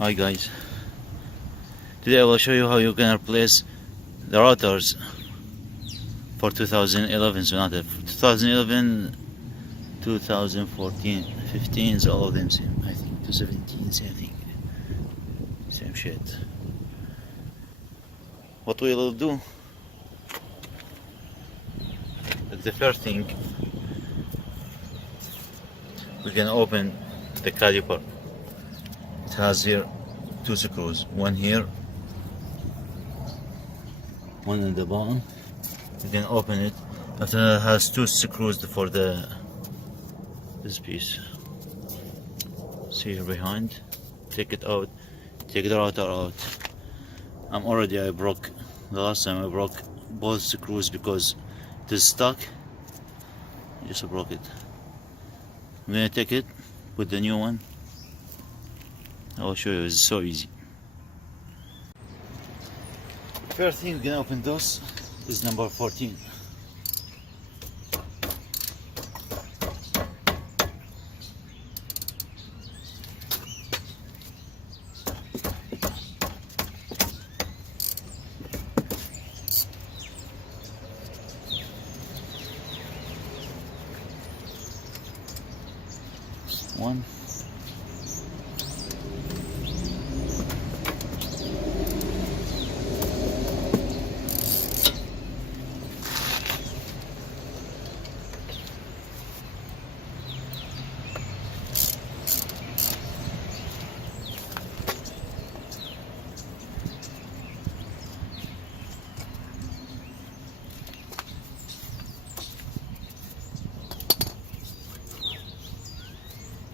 Hi guys, today I will show you how you can replace the rotors for 2011 Sonata. 2011, 2014, 15, all of them same. I think 2017, same thing, same shit. What we will do, like the first thing, we can open the caliper. It has here two screws, one here, one in the bottom. You can open it. After that, it has two screws for this piece. See here behind. Take it out. Take the rotor out. I broke the last time. I broke both screws because it is stuck. I just broke it. I'm gonna take it with the new one. I'll show you. It's so easy. First thing we're gonna open those is number 14. One.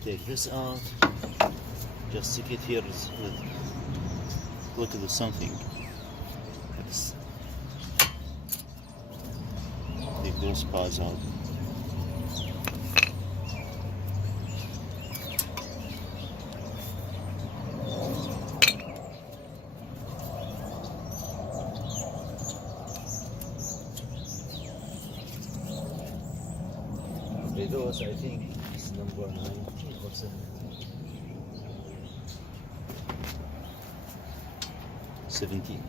Take this out, just stick it here with something. Take those pads out. Those, I think, is number 9. What's it? 17.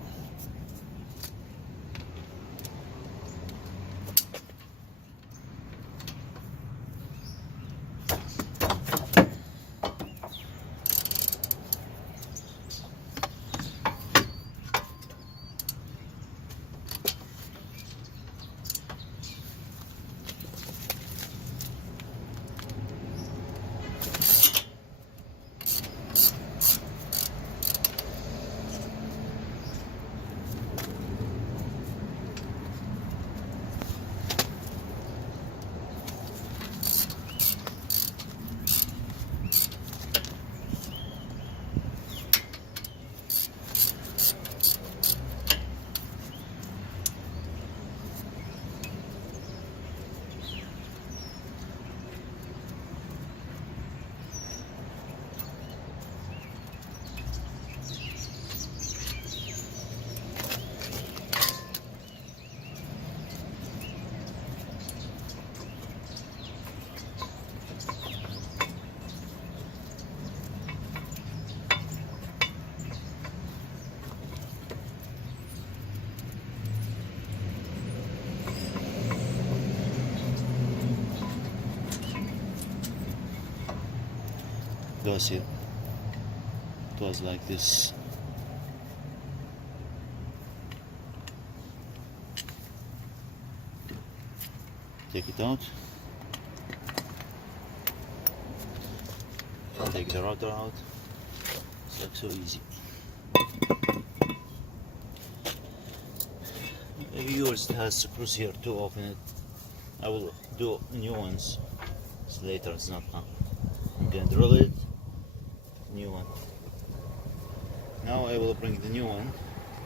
Goes here. It was like this. Take it out. Take the rotor out. It's like so easy. If yours has screws here to open it, I will do new ones. It's later, it's not now. I'm gonna drill it. New one. Now I will bring the new one.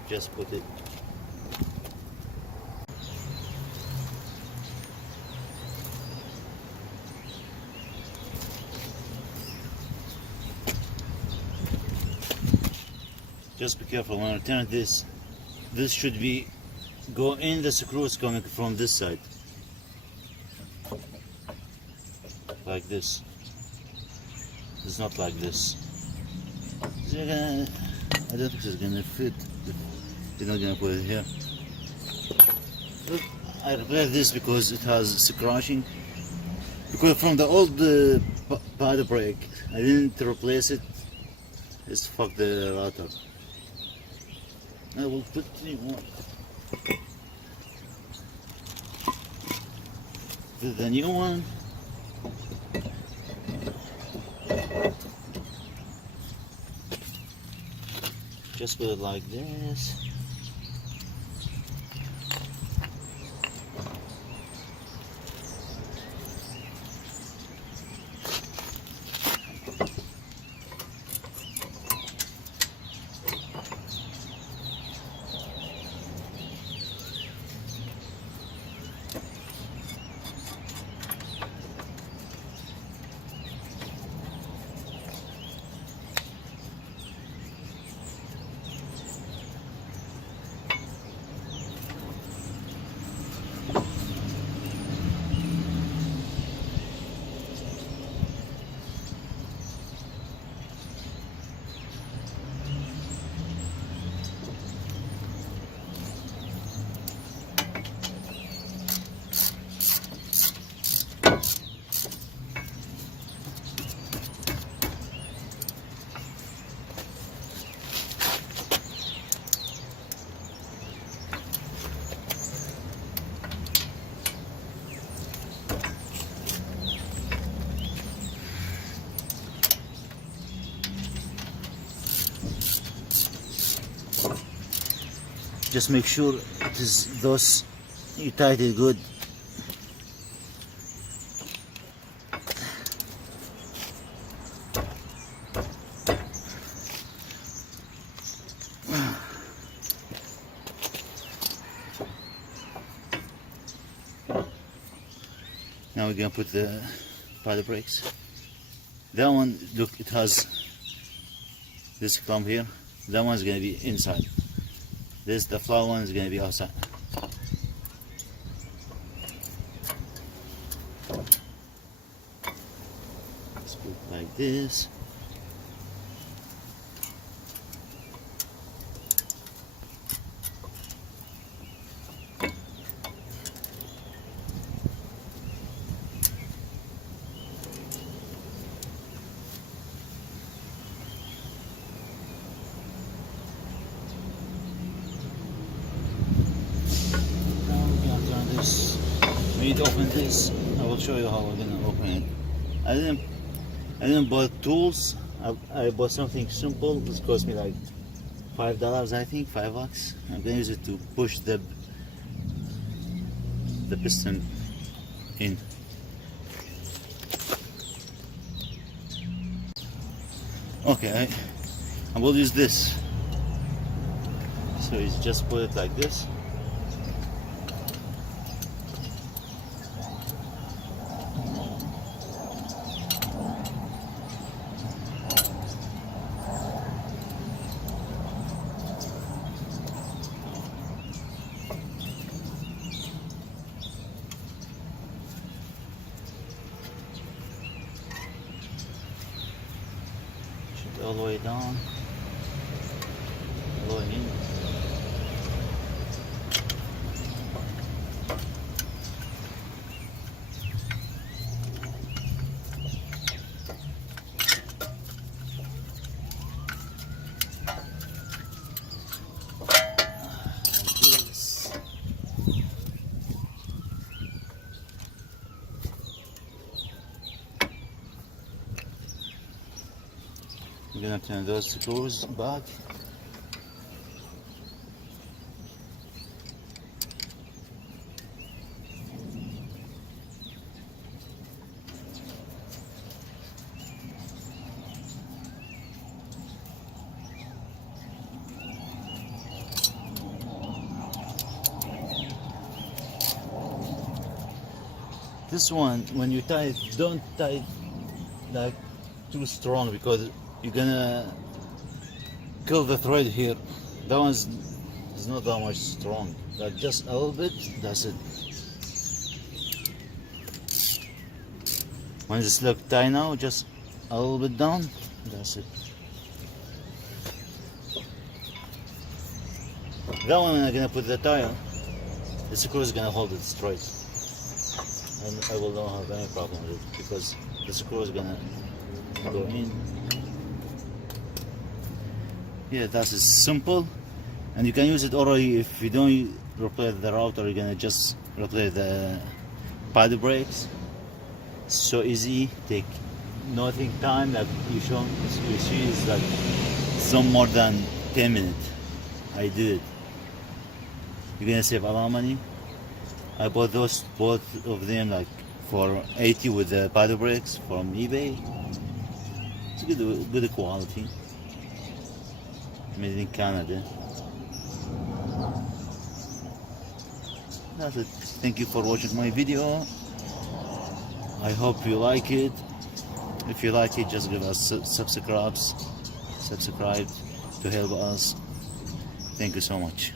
Just put it. Just be careful when I turn this. This should be go in the screws coming from this side, like this. It's not like this. So you're gonna, I don't think it's gonna fit. You're not gonna put it here. Look, I repaired this because it has scratching. Because from the old pad brake, I didn't replace it. It's fucked the rotor. I will put new one. The new one. Just put it like this. Just make sure it is those, you tied it good. Now we're gonna put the paddle brakes. That one, look, it has this clamp here. That one's gonna be inside. This, the flat one, is gonna be outside. Let's put it like this. We need to open this. I will show you how we're gonna open it. I didn't buy tools. I bought something simple. This cost me like $5, I think, $5. I'm gonna use it to push the piston in. Okay, I will use this. So you just put it like this. All the way down, all the way in. We're gonna turn those screws back. This one, when you tie it, don't tie it like too strong because you're gonna kill the thread here. That one's is not that much strong. Like just a little bit, that's it. When it's look tight now, just a little bit down, that's it. That one I'm gonna put the tire. The screw is gonna hold it straight, and I will not have any problem with it because the screw is gonna go in. Yeah, that is simple, and you can use it already. If you don't replace the rotor, you're gonna just replace the paddle brakes. So easy, take nothing time. Like you see, it's like some more than 10 minutes. I did it. You're gonna save a lot of money. I bought those both of them like for 80 with the paddle brakes from eBay. It's good quality. Made in Canada. That's it. Thank you for watching my video. I hope you like it. If you like it, just give us subscribe to help us. Thank you so much.